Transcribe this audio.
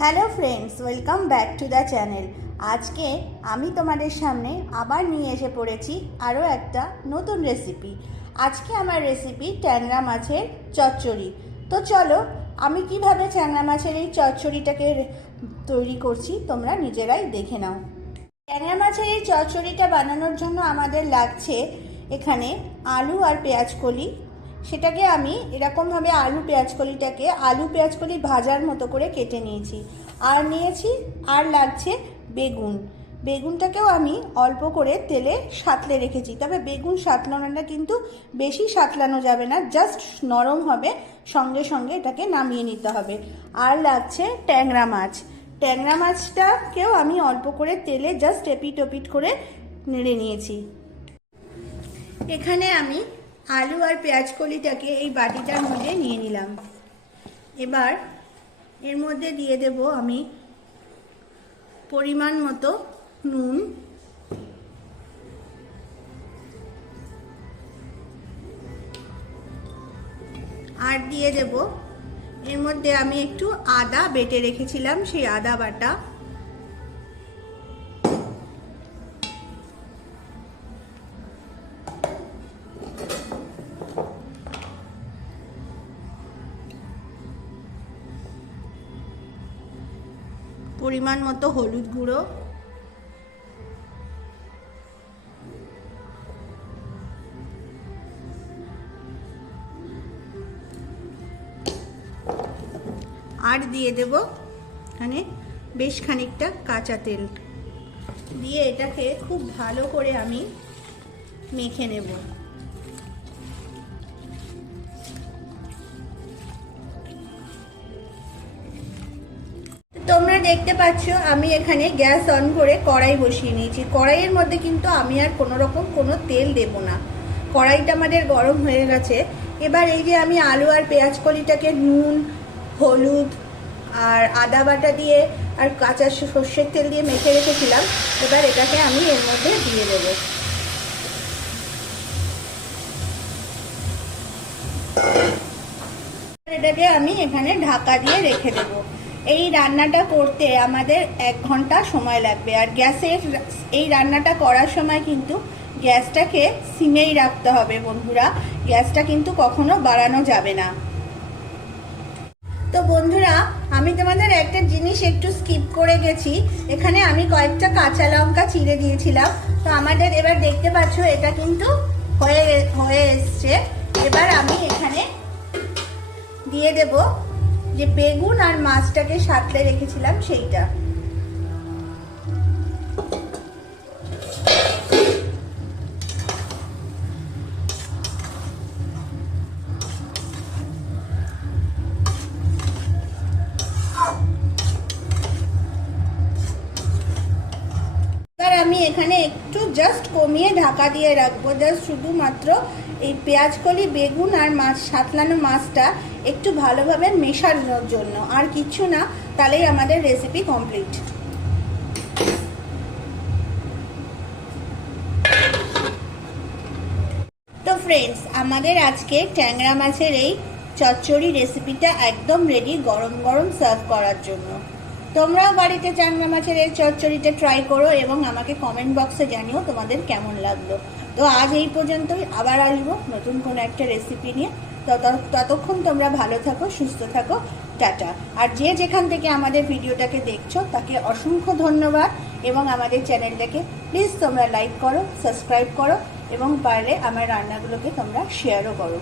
Hello friends, welcome back to the channel. আজকে আমি তোমাদের সামনে আবার নিয়ে এসে পড়েছি আরও একটা নতুন রেসিপি আজকে আমার রেসিপি ট্যাংরা মাছের চচ্চড়ি। তো চলো, আমি কীভাবে ট্যাংরা মাছের এই চচ্চড়িটাকে তৈরি করছি তোমরা নিজেরাই দেখে নাও। ট্যাংরা মাছের এই চচ্চড়িটা বানানোর জন্য আমাদের লাগছে এখানে আলু আর পেঁয়াজ কলি সেটাকে আমি এরকমভাবে আলু পেঁয়াজ কলিটাকে আলু পেঁয়াজ কলি ভাজার মতো করে কেটে নিয়েছি। আর নিয়েছি, আর লাগছে বেগুন। বেগুনটাকেও আমি অল্প করে তেলে সাঁতলে রেখেছি। তবে বেগুন সাঁতলানোটা কিন্তু বেশি সাঁতলানো যাবে না, জাস্ট নরম হবে, সঙ্গে সঙ্গে এটাকে নামিয়ে নিতে হবে। আর লাগছে ট্যাংরা মাছ। ট্যাংরা মাছটাকেও আমি অল্প করে তেলে জাস্ট এপিট ওপিট করে নেড়ে নিয়েছি। এখানে আমি আলু আর পেঁয়াজ কলিটাকে এই বাটিটার মধ্যে নিয়ে নিলাম। এবার এর মধ্যে দিয়ে দেব আমি পরিমাণ মতো নুন। আর দিয়ে দেব। এর মধ্যে আমি একটু আদা বেটে রেখেছিলাম, সেই আদা বাটা। পরিমাণ মতো হলুদ গুঁড়ো। আর দিয়ে দেব এখানে বেশ খানিকটা কাঁচা তেল। দিয়ে এটাকে খুব ভালো করে আমি মেখে নেব। তোমরা দেখতে পাচ্ছ, আমি এখানে গ্যাস অন করে কড়াই বসিয়ে নিয়েছি। কড়াইয়ের মধ্যে কিন্তু আমি আর কোনো রকম কোনো তেল দেব না। কড়াইটা আমাদের গরম হয়ে গেছে। এবার এই যে আমি আলু আর পেঁয়াজ কলিটাকে নুন, হলুদ আর আদা বাটা দিয়ে আর কাঁচা সর্ষের তেল দিয়ে মেখে রেখেছিলাম। এবার এটাকে আমি এর মধ্যে দিয়ে দেবো। এটাকে আমি এখানে ঢাকা দিয়ে রেখে দেব। এই রান্নাটা করতে আমাদের এক ঘণ্টা সময় লাগবে। আর গ্যাসের এই রান্নাটা করার সময় কিন্তু গ্যাসটাকে সিমেই রাখতে হবে বন্ধুরা। গ্যাসটা কিন্তু কখনো বাড়ানো যাবে না। তো বন্ধুরা, আমি তোমাদের একটা জিনিস একটু স্কিপ করে গেছি। এখানে আমি কয়েকটা কাঁচা লঙ্কা চিড়ে দিয়েছিলাম। তো আমাদের এবার দেখতে পাচ্ছ, এটা কিন্তু হয়ে হয়ে এসছে। এবার আমি এখানে দিয়ে দেব যে বেগুন আর মাছটাকে সাঁতলে রেখেছিলাম সেইটা। আমি এখানে একটু জাস্ট কমিয়ে ঢাকা দিয়ে রাখব জাস্ট শুধুমাত্র এই পেঁয়াজ কলি বেগুন আর মাছ, সাতলানো মাছটা একটু ভালোভাবে মেশানোর জন্য। আর কিছু না, তাহলেই আমাদের রেসিপি কমপ্লিট তো ফ্রেন্ডস আমাদের আজকে ট্যাংরা মাছের এই চচ্চড়ি রেসিপিটা একদম রেডি গরম গরম সার্ভ করার জন্য। তোমরাও বাড়িতে চাংলা মাছের এই চচ্চড়িটা ট্রাই করো এবং আমাকে কমেন্ট বক্সে জানিও তোমাদের কেমন লাগল। তো আজ এই পর্যন্তই, আবার আসব নতুন কোনো একটা রেসিপি নিয়ে। তত- ততক্ষণ তোমরা ভালো থাকো, সুস্থ থাকো, টাটা। আর যে যেখান থেকে আমাদের ভিডিওটাকে দেখছ, তাকে অসংখ্য ধন্যবাদ এবং আমাদের চ্যানেলটাকে প্লিজ তোমরা লাইক করো সাবস্ক্রাইব করো এবং পারলে আমার রান্নাগুলোকে তোমরা শেয়ারও করো।